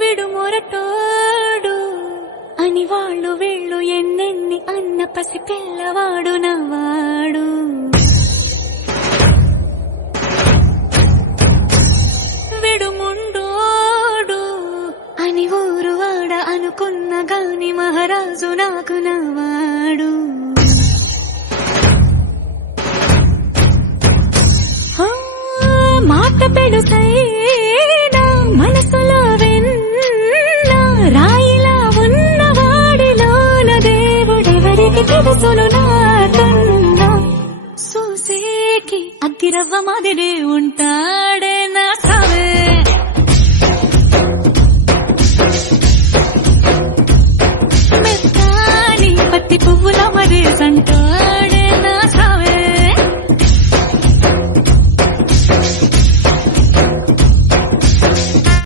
విడుమొరటోడు అని వాళ్ళు వీళ్ళు ఎన్నెన్ని అన్న పసి పిల్లవాడు నవ్వాడు. విడుముండోడు అని ఊరు వాడ అనుకున్న గాని మహారాజు నాకు నవ్వాడు. మాట పెడుతైనా మనసులో వెన్న రాయిలా ఉన్నవాడిలోన దేవుడెవరికి తెలుసును నాకన్నా. చూసేకి అగ్గిరవ్వ మాదిరే ఉంటా